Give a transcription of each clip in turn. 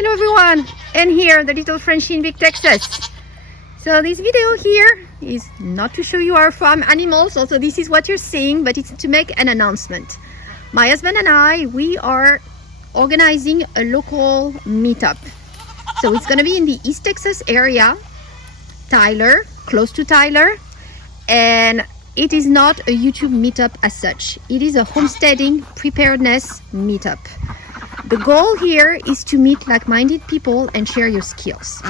Hello everyone, and here the little Frenchy in Big Texas. So this video here is not to show you our farm animals, also this is what you're seeing, but it's to make an announcement. My husband and I, we are organizing a local meetup. So it's going to be in the East Texas area, Tyler, close to Tyler, and it is not a YouTube meetup as such. It is a homesteading preparedness meetup. The goal here is to meet like-minded people and share your skills.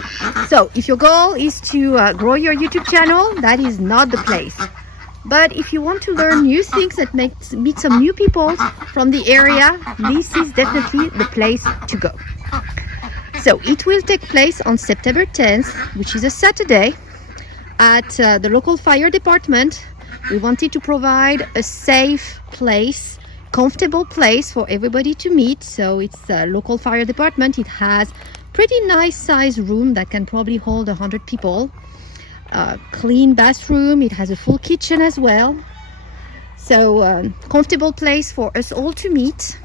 So if your goal is to grow your YouTube channel, that is not the place. But if you want to learn new things and meet some new people from the area, this is definitely the place to go. So it will take place on September 10th, which is a Saturday, at the local fire department. We wanted to provide a safe place, comfortable place for everybody to meet. So it's a local fire department. It has pretty nice size room that can probably hold 100 people. Clean bathroom. It has a full kitchen as well. So comfortable place for us all to meet.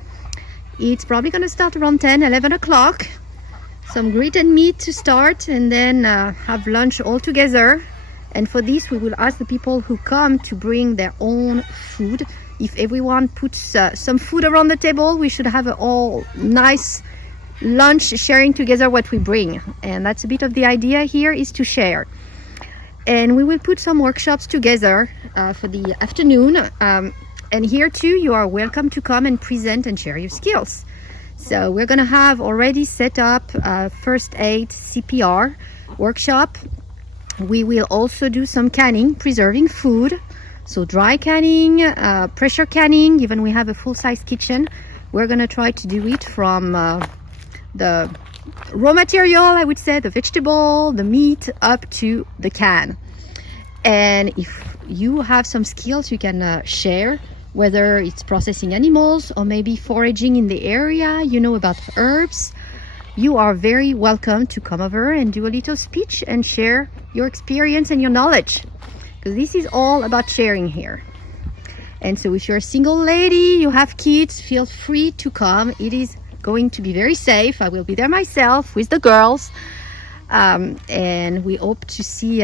It's probably going to start around 10-11 o'clock. Some greet and meet to start, and then have lunch all together. And for this, we will ask the people who come to bring their own food. If everyone puts some food around the table, we should have an all nice lunch, sharing together what we bring. And that's a bit of the idea here, is to share. And we will put some workshops together for the afternoon. And here too, you are welcome to come and present and share your skills. So we're going to have already set up a first aid CPR workshop. We will also do some canning, preserving food. So dry canning, pressure canning, even we have a full-size kitchen. We're going to try to do it from the raw material, I would say, the vegetable, the meat, up to the can. And if you have some skills you can share, whether it's processing animals or maybe foraging in the area, you know about herbs, you are very welcome to come over and do a little speech and share your experience and your knowledge, because this is all about sharing here. And so if you're a single lady, you have kids, feel free to come. It is going to be very safe. I will be there myself with the girls, and we hope to see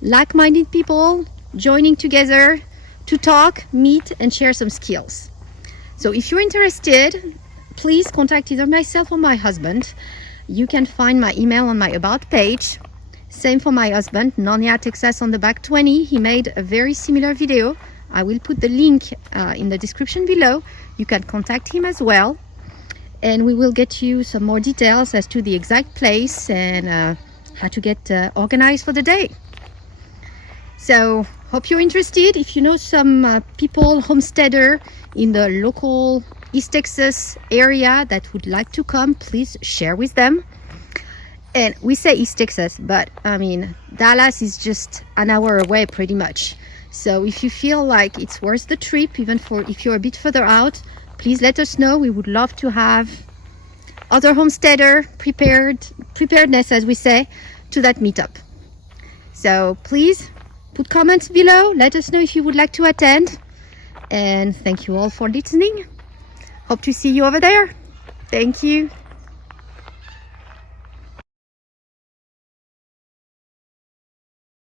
like-minded people joining together to talk, meet, and share some skills. So if you're interested, please contact either myself or my husband. You can find my email on my About page. Same for my husband, Nonya, Texas on the back 20. He made a very similar video. I will put the link in the description below. You can contact him as well. And we will get you some more details as to the exact place and how to get organized for the day. So hope you're interested. If you know some people, homesteader in the local East Texas area that would like to come, please share with them. And we say East Texas, but I mean Dallas is just an hour away pretty much. So if you feel like it's worth the trip, even for if you're a bit further out, please let us know. We would love to have other homesteader preparedness, as we say, to that meetup. So please put comments below. Let us know if you would like to attend. And thank you all for listening. Hope to see you over there. Thank you.